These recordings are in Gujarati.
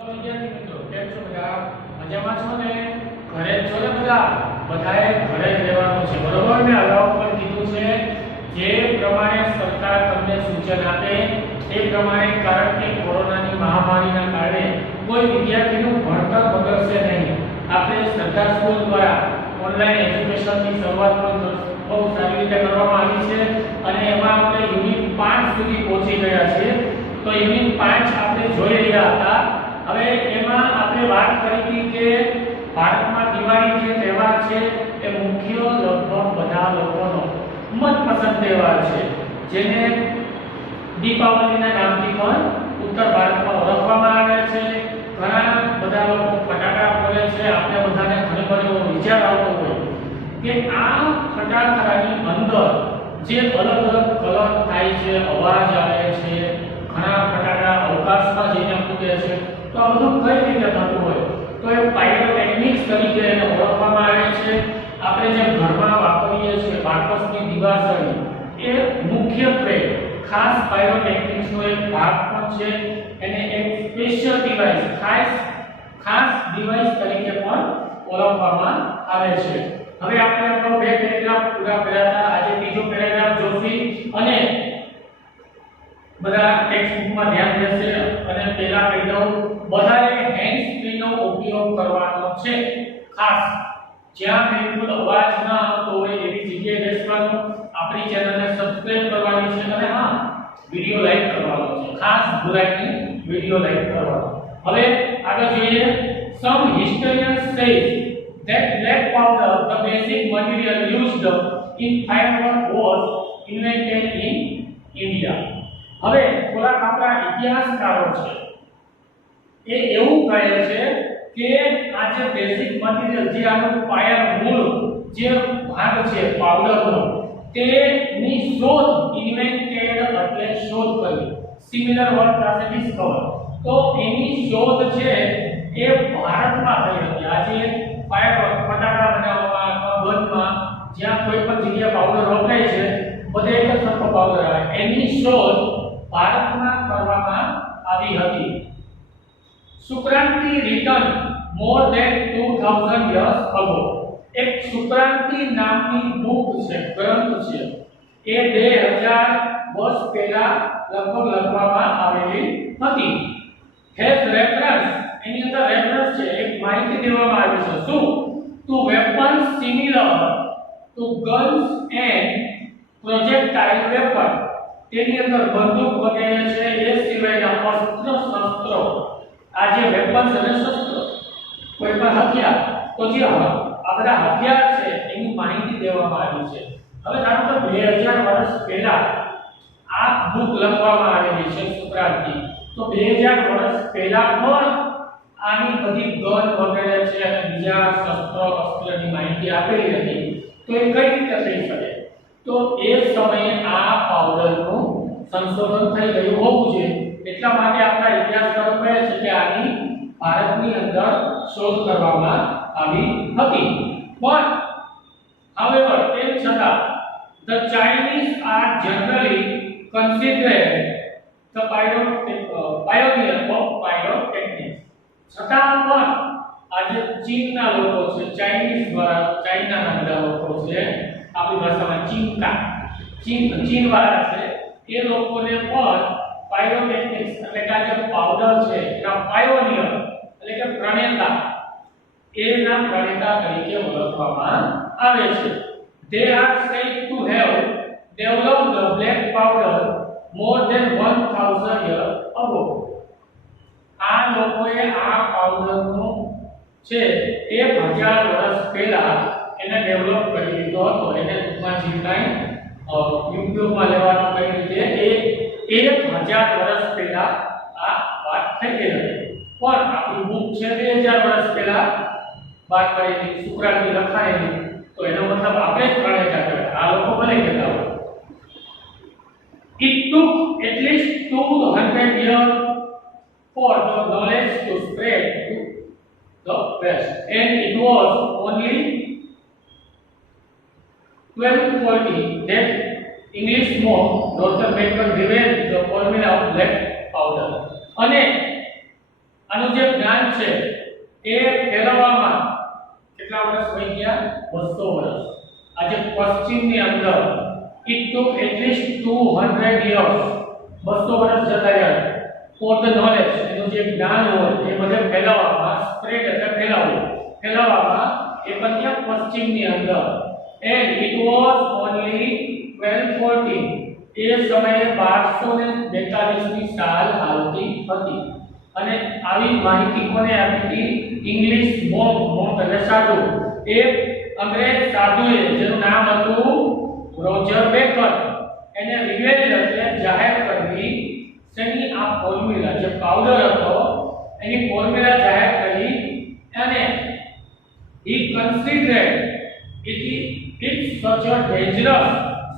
વિદ્યાર્થી મિત્રો કેમ છો બધા મજામાં છો ને ઘરે જ છો ને બધાએ ઘરે જ રહેવાનું છે બરોબર ને અગાઉ પણ કીધું છે જે પ્રમાણે સરકાર તમને સૂચન આપે એ પ્રમાણે કારણ કે કોરોનાની મહામારીના કારણે કોઈ વિદ્યાર્થીનું ભણતર બગડશે નહીં આપણે સરકાર સ્કૂલ દ્વારા ઓનલાઈન એજ્યુકેશનની શરૂઆત પણ બહુ સારી રીતે કરવામાં આવી છે અને એમાં આપણે યુનિટ 5 સુધી પહોંચી ગયા છીએ તો યુનિટ 5 આપણે જોઈ રહ્યા હતા હવે એમાં આપણે વાત કરી હતી કે ભારતમાં દિવાળી જે તહેવાર છે એ મુખ્ય લગભગ બધા લોકોનો મનપસંદ તહેવાર છે જેને દીપાવલીના નામથી પણ ઉત્તર ભારતમાં ઓળખવામાં આવે છે ઘણા બધા લોકો ફટાકડા ફોડે છે આપણે બધાને ઘણી વાર એવો વિચાર આવતો હોય કે આ ફટાકડાની અંદર જે અલગ અલગ કલર થાય છે અવાજ આવે છે ઘણા ફટાકડા અવકાશમાં જઈને ફૂટે છે તો આ બધું કઈ રીતે થતું હોય તો એ પાયરોટેક્નિક્સ તરીકે એને ઓળખવામાં આવે છે આપણે જે ઘરમાં વાપરીએ છીએ બાકસની દિવાસળી એ મુખ્યત્વે ખાસ પાયરોટેક્નિક્સનો એક ભાગ પણ છે એને એક સ્પેશિયલ ડિવાઇસ ખાસ ડિવાઇસ તરીકે પણ ઓળખવામાં આવે છે હવે આપણે આપણો બે પેરેગ્રાફ પૂરા કર્યા હતા આજે ત્રીજો પેરેગ્રાફ જોશી અને બધા ટેક્સ્ટ બુકમાં ધ્યાન દેશે અને પહેલા કહી દઉં બધાએ હેન્ડ્સ ફ્રીનો ઉપયોગ કરવાનો છે ખાસ જ્યાં બિલકુલ અવાજ ન આવતો હોય એવી જગ્યાએ બેસવાનું આપણી ચેનલને સબસ્ક્રાઇબ કરવાની છે અને હા વિડિયો લાઈક કરવાનો છે ખાસ ભૂલાય વિડિયો લાઈક કરવાનો હવે આગળ જોઈએ some historians say that black powder the basic material used in firework was invented in India હવે થોડા આપણા ઇતિહાસકારો છે એ એવું કહે છે કે આ જે બેઝિક મટીરીયલ જે આનું પાયર મૂળ જે ભાગ છે પાવડરનો તેની શોધ ઇન્વેન્ટેડ એટલે શોધ કરી સિમિલર વર્ડ સાથે ડિસ્કવર તો એની શોધ છે એ ભારતમાં થઈ હતી આજે ફાયર ફટાકડા બનાવવામાં અથવા ગનમાં જ્યાં કોઈ પણ જગ્યાએ પાવડર વપરાય છે બધે એક જ સરખો પાવડર આવે એની શોધ ભારતમાં કરવામાં આવી હતી સુક્રાંતિ return more than 2000 years ago એક સુક્રાંતિ નામની બુક છે ગ્રંથ છે એ 2000 વર્ષ પહેલા લગભગ લખવામાં આવેલી હતી હેઝ રેફરન્સ એની અંદર રેફરન્સ છે એક માહિતી દેવામાં આવી છે શું two weapons similar to guns and projectile weapon તેની અંદર બંદૂક વગેરે છે એ સિવાયના અસ્ત્ર શસ્ત્રો આ જે વેપન્સ અને શસ્ત્રો કોઈ પણ હથિયાર તો જે આ બધા હથિયાર છે એની માહિતી દેવામાં આવી છે હવે ધારો કે 2000 વર્ષ પહેલા આ બુક લખવામાં આવેલી છે સુક્રાંતિ તો 2000 વર્ષ પહેલા પણ આની બધી ગન વગેરે છે અને બીજા શસ્ત્રો અસ્ત્રની માહિતી આપેલી હતી તો એ કઈ રીતે થઈ શકે તો એ સમયે આ પાવડરનું સંશોધન થઈ ગયું હોવું જોઈએ એટલા માટે આપણા ઇતિહાસકારો કહે છે કે આની ભારતની અંદર શોધ કરવામાં આવી હતી પણ however તેમ છતાં the Chinese are generally considered the pioneer of pyrotechnics છતાં પણ આજે ચીનના લોકો છે ચાઇનીઝ દ્વારા ચાઇનાના બધા લોકો છે આપણી ભાષામાં ચીન વાળા છે એ લોકોને પણ પાયરોટેક્નિક્સ એટલે કે જે પાવડર છે એના પાયોનિયર એટલે કે પ્રણેતા એના પ્રણેતા તરીકે ઓળખવામાં આવે છે they are said to have developed the black powder more than 1000 years ago આ લોકોએ આ પાવડરનું છે 1000 વર્ષ પહેલા એને ડેવલપ કરી દીધો હતો એને ટૂંકમાં જે કાંઈ યુટ્યુબમાં લેવાનો કઈ રીતે એ 1000 વર્ષ પહેલા આ વાત થઈ ગઈ હતી પણ આપણી બુક છે 2000 વર્ષ પહેલા વાત કરેલી સુક્રાંતિ લખાયેલી તો એનો મતલબ આપણે જ પ્રણેતા કહેવાય આ લોકો ભલે કહેતા હોય it took at least 200 years for the knowledge to spread to the west and it was only 1240 that English monk Dr. Bacon revealed the formula of black powder અને આનું જે જ્ઞાન છે એ ફેરવવામાં કેટલા વર્ષ વહી ગયા? 200 વર્ષ. આજે પશ્ચિમની અંદર it took at least 200 years, 200 વર્ષ જતા રહ્યા for the knowledge, એનું જે જ્ઞાન હોય એ બધે ફેલાવવામાં, સ્પ્રેડ એટલે ફેલાવવામાં એ પણ ત્યાં પશ્ચિમની અંદર. and it was only 1214, એ સમયે 1242 ની સાલ હાલતી હતી. અને આવી માહિતી કોને આપી હતી? ઇંગ્લિશ મોન્ક એટલે સાધુ, એક અંગ્રેજ સાધુએ જેનું નામ હતું રોજર બેકર. એને રિવેલ એટલે જાહેર કરવી શેની? આ ફોર્મ્યુલા જે પાવડર હતો એની ફોર્મ્યુલા જાહેર કરી. અને he considered it such a dangerous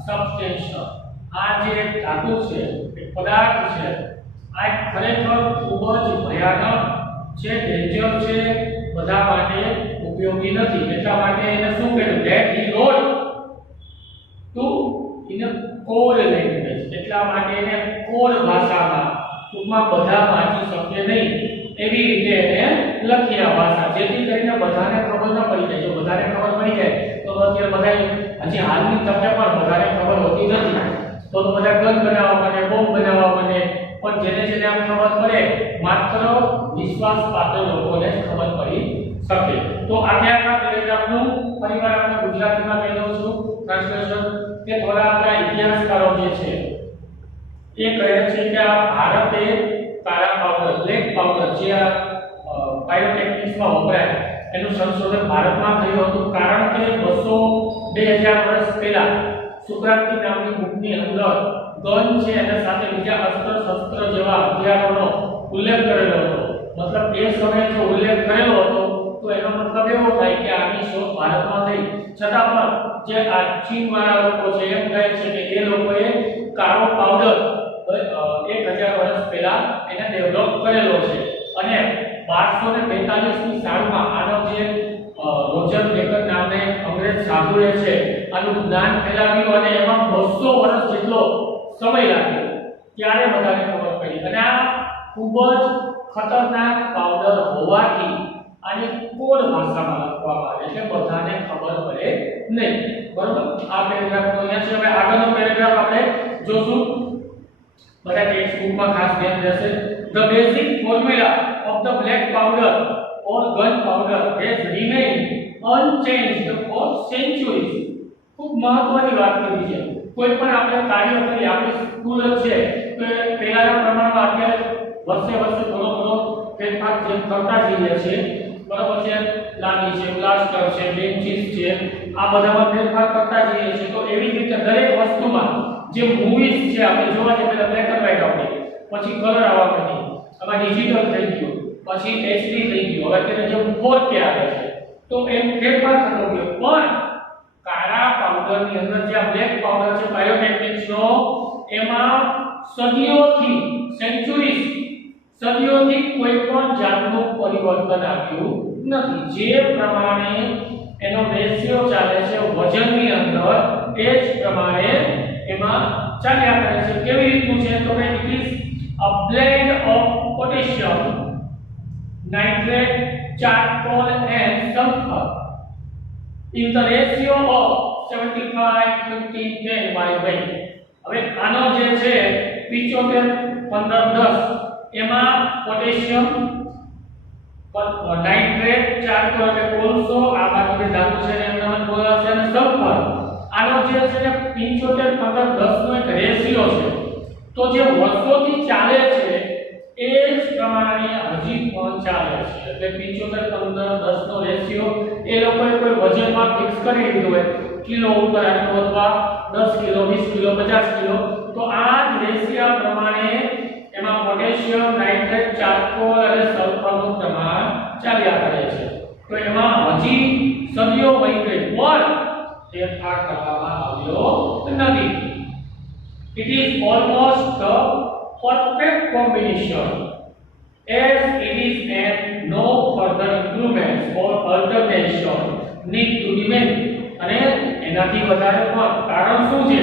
substance, આ જે ધાતુ છે એ પદાર્થ છે આ ખરેખર ખૂબ જ ભયાનક છે, ડેન્જર છે, બધા માટે ઉપયોગી નથી. એટલા માટે એને શું કર્યું? that he wrote to in a code language, એટલા માટે એને કોડ ભાષામાં, ટૂંકમાં બધા વાંચી શકે નહીં એવી રીતે એને લખી આ ભાષા, જેથી કરીને બધાને ખબર ન પડી જાય. જો બધાને ખબર પડી જાય તો અત્યારે બધા હજી હાલની તકે પણ બધાને ખબર હોતી નથી. તો બધા ગન બનાવવા માટે, બોમ્બ બનાવવા માટે, પણ જેને આ ખબર પડે માત્ર વિશ્વાસપાત્ર લોકોને જ ખબર પડી શકે. તો આખા પેરેગ્રાફનું ફરીવાર આપણે ગુજરાતીમાં કહી દઉં છું ટ્રાન્સલેશન, કે થોડા આપણા ઇતિહાસકારો જે છે એ કહે છે કે આ ભારતે કાળા પાવડર, બ્લેક પાવડર જે આ પાયરોટેક્નિક્સમાં વપરાય એનું સંશોધન ભારતમાં થયું હતું. કારણ કે 2000 વર્ષ પહેલા સુક્રાંતિ નામની બુકની અંદર ગન છે અને સાથે બીજા અસ્ત્ર શસ્ત્ર જેવા હથિયારોનો ઉલ્લેખ કરેલો હતો. મતલબ એ સમયે જો ઉલ્લેખ કરેલો હતો તો એનો મતલબ એવો થાય કે આની શોધ ભારતમાં થઈ. છતાં પણ જે આ ચીનવાળા લોકો છે એમ કહે છે કે એ લોકોએ કાળો પાવડર 1000 વર્ષ પહેલા એને ડેવલપ કરેલો છે. અને 1242 ની સાલમાં આનો જે રોજર બેકર નામના એક અંગ્રેજ સાધુએ છે આનું જ્ઞાન ફેલાવ્યું અને એમાં 200 વર્ષ જેટલો સમય લાગ્યો ત્યારે બધાને ખબર પડી. અને આ ખૂબ જ ખતરનાક પાવડર હોવાથી આને કોડ ભાષામાં લખવામાં આવે એટલે બધાને ખબર પડે નહીં. બરોબર, આ પેરેગ્રાફ તો અહીંયા છે. હવે આગળનો પેરેગ્રાફ આપણે જોશું. બધા ટેક્સ્ટ બુકમાં ખાસ ધ્યાન રહેશે. The basic formula of the black powder or gunpowder has remained unchanged for centuries. ખૂબ મહત્વની વાત કરી છે. કોઈ પણ આપણે કાર્ય કરી, આપણી સ્કૂલ છે તો પહેલાના પ્રમાણમાં અત્યારે વર્ષે થોડો ફેરફાર જે કરતા જઈએ છીએ. બરાબર છે, લાગી છે, પ્લાસ્ટર છે, બેન્ચીસ છે, આ બધામાં ફેરફાર કરતા જઈએ છીએ. તો એવી જ રીતે દરેક વસ્તુમાં જે મૂવીઝ છે આપણે જોવા છે, પહેલા બ્લેક એન્ડ વ્હાઈટ આવતી, પછી કલર આવવા માંડી, હવે ડિજિટલ થઈ ગયું, પછી એચડી થઈ ગયું, હવે અત્યારે જે 4K આવે છે. તો એમ ફેરફાર થતો ગયો. પણ કાળા પાવડરની અંદર જે આ બ્લેક પાવડર છે બાયોટેક્નિક્સનો, એમાં સદીઓથી કોઈ પણ જાતનું પરિવર્તન આવ્યું નથી. જે પ્રમાણે એનો રેશિયો ચાલે છે વજનની અંદર એ જ પ્રમાણે એમાં ચાલ્યા કરે છે. કેવી રીતનું છે? તો કે it is a blend of potassium, nitrate, charcoal and sulphur in the ratio of 75 15 10 by weight. હવે આનો જે છે 75 15 10 એમાં પોટેશિયમ, નાઇટ્રેટ, ચારકોલ એટલે કોલસો, આ બાજુ જે ધાતુ છે એમનો બોલાશે, અને સલ્ફર. આનો જે છે ને 75 15 10 નો એક રેશિયો છે. તો જે વર્ષોથી ચાલે છે એ જ પ્રમાણે હજી પણ ચાલે છે. એટલે 75 15 10 નો રેશિયો એ લોકોએ કોઈ વજનમાં ફિક્સ કરી દીધું હોય, કિલો ઉપર આટલું અથવા 10 કિલો 20 કિલો 50 કિલો. તો આ જ રેશિયા પ્રમાણે એમાં પોટેશિયમ, નાઇટ્રેટ, ચારકોલ અને સલ્ફરનું પ્રમાણ ચાલ્યા કરે છે. તો એમાં હજી સદીઓ વહી ગઈ પણ ફેરફાર કરવામાં આવ્યો નથી. It is almost the perfect combination as it is and no further improvements or alternation need to be made. અને એનાથી વધારે પણ કારણ શું છે?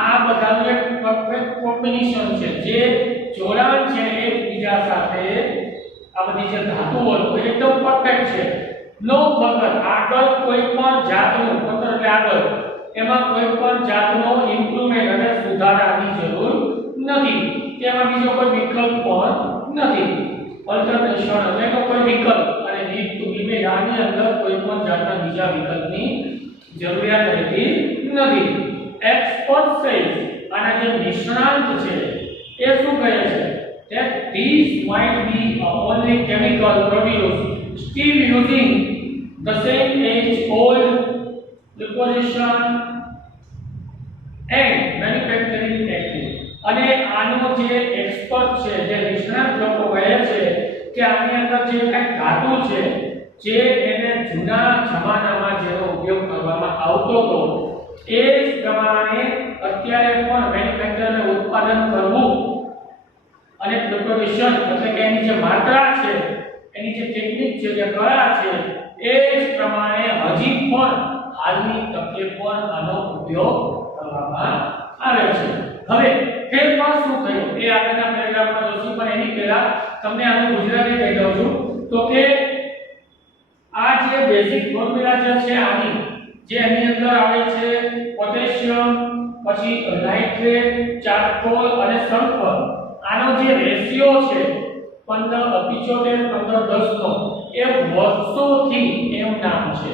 આ બધાનું એક પરફેક્ટ કોમ્બિનેશન છે, જે જોડાણ છે એકબીજા સાથે આ બધી જે ધાતુઓ એકદમ પરફેક્ટ છે. નો ફર્ધર આગળ કોઈ પણ જાતનું ફર્ધર એટલે આગળ એમાં કોઈ પણ જાતનો ઇમ્પ્રુવમેન્ટ અને સુધારાની જરૂર નથી. તેમાં બીજો કોઈ વિકલ્પ પણ નથી. અલ્ટરનેશન એટલે કોઈ વિકલ્પ અને નીડ ટુ બી મેડ આની અંદર કોઈ પણ જાતના બીજા વિકલ્પની જરૂરિયાત રહેતી નથી. એક્સપર્ટ સેઝ આના જે નિષ્ણાંત છે એ શું કહે છે that these might be only chemical produced still using the same age old deposition and manufacturing technique. અને આનો જે એક્સપર્ટ છે જે નિષ્ણાત લોકો કહે છે કે આની અંદર જે કંઈ ધાતુ છે જે એને જૂના જમાનામાં જેનો ઉપયોગ કરવામાં આવતો હતો એ જ પ્રમાણે અત્યારે પણ મેન્યુફેક્ચર અને ઉત્પાદન કરવું અને પ્રિપરેશન એટલે કે એની જે માત્રા છે એની જે ટેકનિક છે જે કળા છે એ જ પ્રમાણે હજી પણ હાલની તકે પણ આનો ઉપયોગ કરવામાં આવે છે. હવે ફેરફાર શું થયો એ આગળના પેરેગ્રાફમાં જોશું, પણ એની પહેલા તમને આનું ગુજરાતી કહી દઉં છું. તો કે આ જે બેઝિક ફોર્મ્યુલા છે આની જે એની અંદર આવે છે પોટેશિયમ, પછી નાઇટ્રેટ, ચારકોલ અને સલ્ફર, આનો જે રેશિયો છે 15:75:10 નો એ વર્ષોથી એમ નામ છે.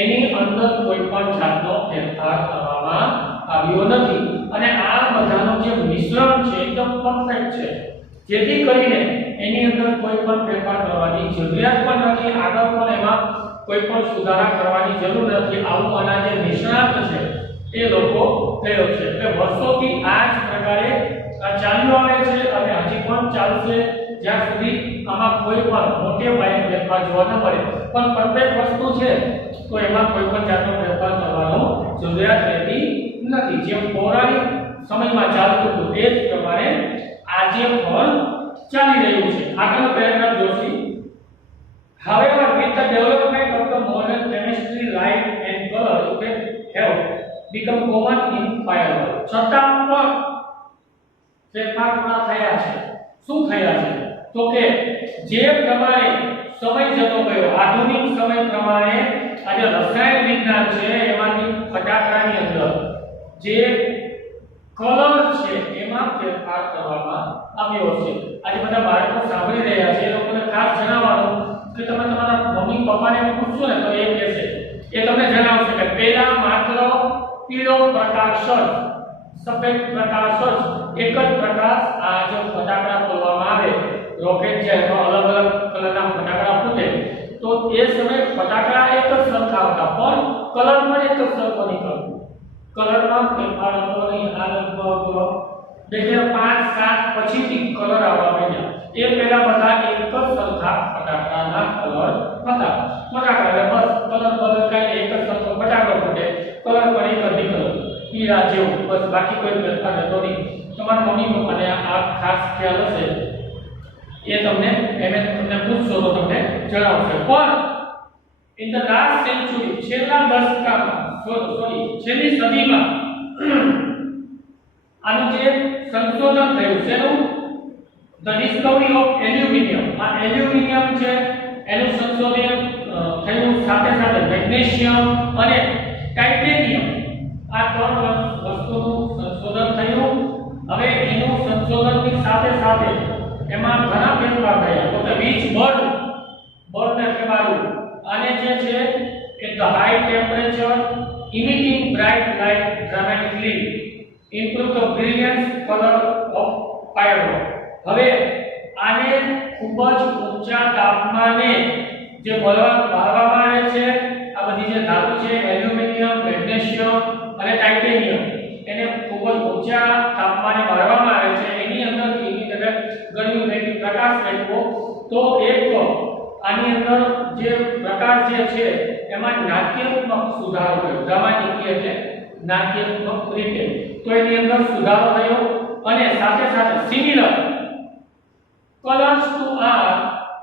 એની અંદર કોઈ પણ જાતનો ફેરફાર કરવામાં આવ્યો નથી અને આ બધાનું જે મિશ્રણ છે એકદમ પરફેક્ટ છે, જેથી કરીને એની અંદર કોઈ પણ ફેરફાર કરવાની જરૂરિયાત પણ નથી. આગળ પણ એમાં કોઈ પણ સુધારા કરવાની જરૂર નથી. આવું આના જે નિષ્ણાત છે એ લોકો કહ્યો છે. એટલે વર્ષોથી આ જ પ્રકારે ચાલ્યું આવે છે અને હજી પણ ચાલશે જ્યાં સુધી આમાં કોઈ પણ મોટે પાયે ફેરફાર જોવા ન મળે. પણ પરફેક્ટ વસ્તુ છે તો એમાં કોઈ પણ જાતનો ફેરફાર કરવાનો જરૂરિયાત રહેતી નથી. જેમ પૌરાણિક સમયમાં ચાલતું હતું એ જ પ્રમાણે આજે પણ ચાલી રહ્યું છે. આગળનો paragraph Joshi. However, with the development of the modern chemistry, light and color have become common in firework. છતાં પણ ફેરફાર પૂરા થયા છે. શું થયા છે? તો કે જે પ્રમાણે સમય જતો ગયો, આધુનિક સમય પ્રમાણે આજે રસાયણ વિજ્ઞાન છે એમાંથી ફટાકડાની અંદર જે કલર છે એમાં ફેરફાર કરવામાં આવ્યો છે. આજે બધા બાળકો સાંભળી રહ્યા છે, એ લોકોને ખાસ જણાવવાનું કે તમે તમારા મમ્મી પપ્પાને પૂછશો ને તો એ કહેશે, એ તમને જણાવશે કે પહેલા માત્ર પીળો પ્રકાશ જ, સફેદ પ્રકાશ જ, એક જ પ્રકાશ આ જે ફટાકડા ફોડવામાં આવે, રોકેટ છે તો અલગ અલગ કલરના ફટાકડા ફૂટે, તો એ સમયે ફટાકડા એક જ સરખા હતા પણ કલર પણ એક જ સરખો નીકળતો. કલરમાં ફેરફાર હતો નહીં. આ લગભગ 2005-7 પછીથી કલર આવવા માંડ્યા. એ પહેલા બધા એક જ સરખા ફટાકડાના કલર હતા. ફટાકડા એટલે બસ કલર કાંઈ એક જ સરખો ફટાકડો ફૂટે, કલર પણ એક જ નીકળતો પીળા જેવું, બસ બાકી કોઈ ફેરફાર હતો નહીં. તમારા મમ્મી પપ્પાને આ ખાસ ખ્યાલ હશે, એ તમને તમને પૂછશો તો તમને જણાવશે. પણ ઇન ધ લાસ્ટ સેન્ચુરી, છેલ્લા દશકામાં છેલ્લી સદીમાં આનું જે સંશોધન થયું છે એનું ધ ડિસ્કવરી ઓફ એલ્યુમિનિયમ, આ એલ્યુમિનિયમ છે એનું સંશોધન થયું, સાથે સાથે મેગ્નેશિયમ અને ટાઇટેનિયમ, આ ત્રણ વસ્તુનું સંશોધન થયું. હવે એનું સંશોધનની સાથે સાથે એમાં ઘણા ફેરફાર થયા. તો કે વીજ બળને કહેવાયું, આને જે છે કે the high temperature emitting bright light dramatically improve the brilliance color of firework. હવે આને ખૂબ જ ઊંચા તાપમાને જે બાળવામાં આવે છે, આ બધી જે ધાતુ છે એલ્યુમિનિયમ, મેગ્નેશિયમ અને ટાઇટેનિયમ, એને ખૂબ જ ઊંચા તાપમાને બાળવામાં આવે છે. એની અંદરથી એટલે ગરમી મેળવી પ્રકાશ મેળવો તો એક આની અંદર જે પ્રકાશ જે છે એમાં નાટ્યાત્મક સુધારો થયો. ડ્રામાટિક એટલે નાટ્યાત્મક રીતે તો એની અંદર સુધારો થયો અને સાથે સાથે સિમિલર કલર્સ ટુ આર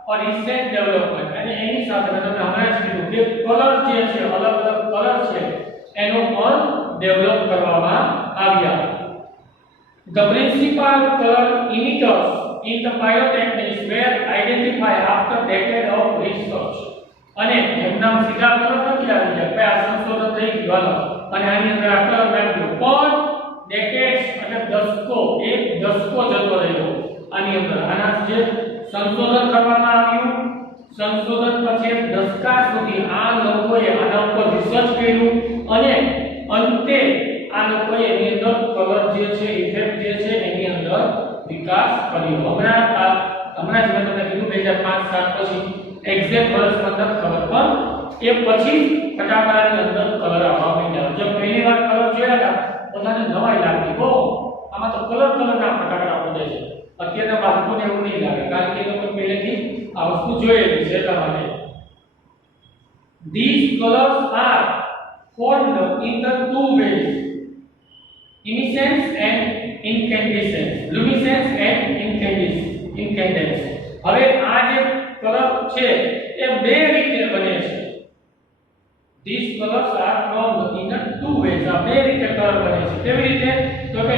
ઓર રિસેન્ટ ડેવલપમેન્ટ, અને એની સાથે મેં તમને હમણાં જ કીધું કે કલર જે છે અલગ અલગ કલર છે એનો પણ ડેવલપ કરવામાં આવ્યા. The principal color emitters in the pyrotechnics were identified after decades of research. અને એમના સીધા કલર નથી આવી ગયા કે આ સંશોધન થઈ ગયું હાલો અને આની અંદર આ કલર નાખ્યો પણ ડેકેડ્સ એટલે દશકો એક દશકો જતો રહ્યો આની અંદર આના જે સંશોધન કરવામાં આવ્યું સંશોધન પછી એક દશકા સુધી આ લોકોએ આના ઉપર રિસર્ચ કર્યું અને અંતે આ લોકોએ એની અંદર કલર જે છે ઇફેક્ટ જે છે એની અંદર વિકાસ કર્યો હમણાં જ મેં તમને કીધું 2005-7 પછી એક્ઝેક્ટ વર્ષ નથી ખબર પણ એ પછી ફટાકડાની અંદર કલર આવવા માંડ્યા જો પહેલી વાર કલર જોયા હતા બધાને નવાઈ લાગતી હો આમાં તો કલરના ફટાકડા ફૂટે છે અત્યારના બાળકોને એવું નહીં લાગે કારણ કે એ લોકો પહેલેથી આ વસ્તુ જોયેલી છે એટલા માટે these colors are formed in the two ways emissions and incandescence luminescence and incandescence હવે આ જે કલર છે એ બે રીતે બને છે these colors are formed in the two ways આ બે રીતે કલર બને છે કેવી રીતે તો કે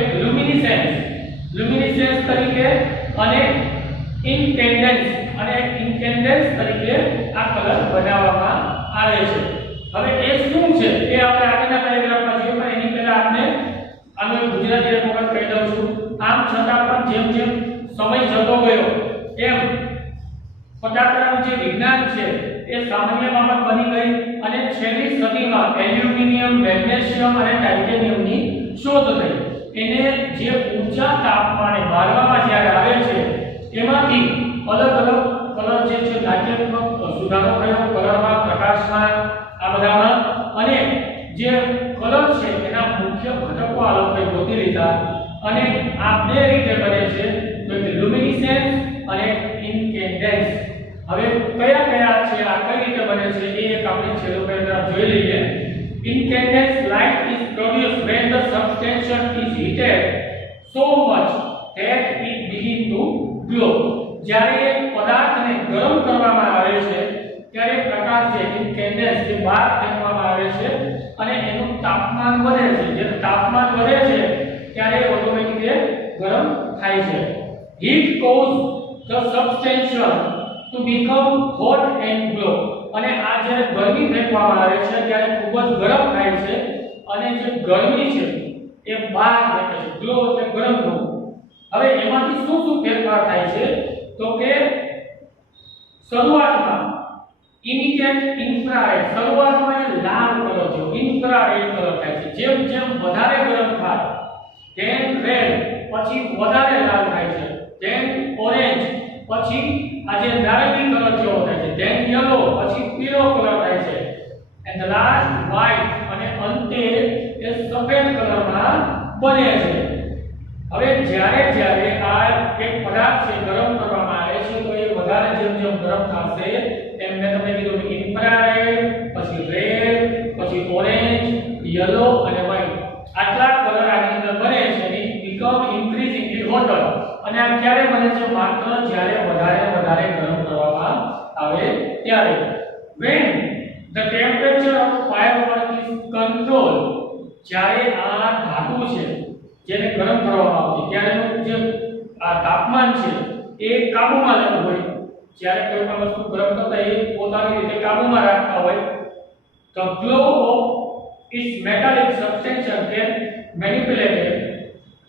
luminescence તરીકે અને incandescence તરીકે આ કલર બનાવવામાં આવે છે હવે એ શું છે એ આપણે આગળના પેરેગ્રાફમાં જોઈએ પણ એની પહેલા આપણે આનો ગુજરાતી એક વખત કહી દઉં છું આમ છતાં પણ જેમ જેમ સમય જતો ગયો એમ ફટાકડાનું જે વિજ્ઞાન છે એ સામાન્ય બાબત બની ગઈ અને છેલ્લી સદીમાં એલ્યુમિનિયમ મેગ્નેશિયમ અને ટાઇટેનિયમની શોધ થઈ એને જે ઊંચા તાપમાને બાળવામાં જ્યારે આવે છે એમાંથી અલગ અલગ કલર જે છે નાટ્યાત્મક સુધારો થયો કલરમાં પ્રકાશમાં આ બધામાં અને જે કલર છે એના મુખ્ય ઘટકો આ લોકોએ ગોતી લીધા અને આ બે રીતે બને છે તો કે લ્યુમિનેસન્સ અને ઇન્કેન્ડેન્સ હવે કયા કયા છે આ કઈ રીતે બને છે એ એક આપણે છેલ્લો પેરેગ્રાફ જોઈ લઈએ incandescent light is produced when the substance is heated so much that it begins to glow જ્યારે એક પદાર્થને ગરમ કરવામાં આવે છે ત્યારે પ્રકાશ છે ઇન્કેન્ડેન્સ જે બહાર ફેંકવામાં આવે છે અને એનું તાપમાન વધે છે જ્યારે તાપમાન વધે છે ત્યારે ઓટોમેટિકલી ગરમ થાય છે heat cause the substance to become hot and glow અને આ જ્યારે ગરમી ફેંકવામાં આવે છે ત્યારે ખૂબ જ ગરમ થાય છે અને જે ગરમી છે એ બહાર નીકળે છે ગ્લો એટલે ગરમ થવું હવે એમાંથી શું શું ફેરફાર થાય છે તો કે શરૂઆતમાં ઇમિડિયેટ ઇન્ફ્રારેડ શરૂઆતમાં એ લાલ કલર છે ઇન્ફ્રારેડ કલર થાય છે જેમ જેમ વધારે ગરમ થાય ધેન રેડ પછી વધારે લાલ થાય છે ધેન ઓરેન્જ પછી આ જે નારંગી કલર જેવો થાય છે ધેન યલો પછી પીળો કલર થાય છે એન્ડ લાસ્ટ વ્હાઇટ અને અંતે એ સફેદ કલરમાં બને છે હવે જ્યારે આ એક પદાર્થ છે ગરમ કરવામાં આવે છે તો એ વધારે જેમ જેમ ગરમ થશે એમ મેં તમને કીધું કે ઇન્ફ્રારેડ પછી રેડ પછી ઓરેન્જ યલો અને વ્હાઇટ આટલા કલર આની અંદર બને છે અને બીકમ ઇન્ક્રીઝિંગલી હોટર અને આ ક્યારે બને છે માત્ર જ્યારે વધારે ગરમ કરવામાં આવે ત્યારે when the temperature of firework is controlled જ્યારે આ ધાતુ છે જેને ગરમ કરવામાં આવતી ત્યારેનું જે આ તાપમાન છે એ કાબૂમાં લેવું હોય જ્યારે કોઈ પણ વસ્તુ ગરમ કરતા એ પોતાની રીતે કાબૂમાં રાખતા હોય the glow of its metallic substance can manipulated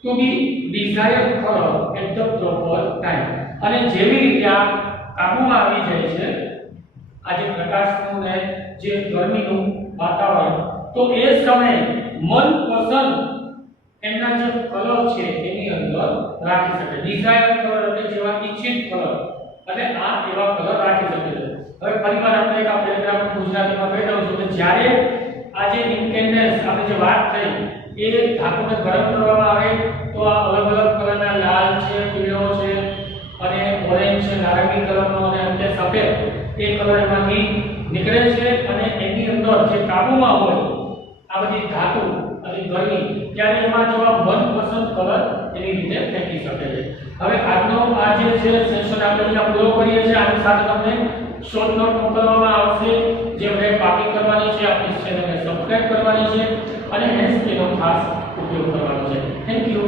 to be desired color at the proper time અને જેવી રીતે આ કાબૂમાં આવી જાય છે આ જે પ્રકાશનું ને જે ગરમીનું વાતાવરણ તો એ સમયે મનપસંદ એમના જે કલર છે એની અંદર રાખી શકે ડિઝાયર કલર એટલે જેવા ઈચ્છિત કલર અને આ એવા કલર રાખી શકે છે હવે ફરીવાર આપણે એક આ પેરેગ્રાફ ગુજરાતીમાં કહી દઉં છું કે જ્યારે આ જે ઇન્કેન્ડેન્સ આપણે જે વાત થઈ એ ધાતુને ગરમ કરવામાં આવે તો આ અલગ અલગ કલરના લાલ છે પીળો છે અને ઓરેન્જ છે નારંગી કલરનો અને અંતે સફેદ એ કલર એમાંથી નીકળે છે અને એની અંદર જે કાબૂમાં હોય આ બધી ધાતુ અને ગરમી ત્યારે એમાં જેવા મનપસંદ કલર એની રીતે ફેંકી શકે છે હવે આજનો આ જે છે સેશન આપણે અહીંયા પૂરો કરીએ છીએ આની સાથે તમને શોર્ટ નોટ મોકલવામાં આવશે જે મેં બાકી કરવાની છે આપણી ચેનલને સબસ્ક્રાઇબ કરવાની છે અને હેન્ડસ્ક્રીનનો ખાસ ઉપયોગ કરવાનો છે થેન્ક યુ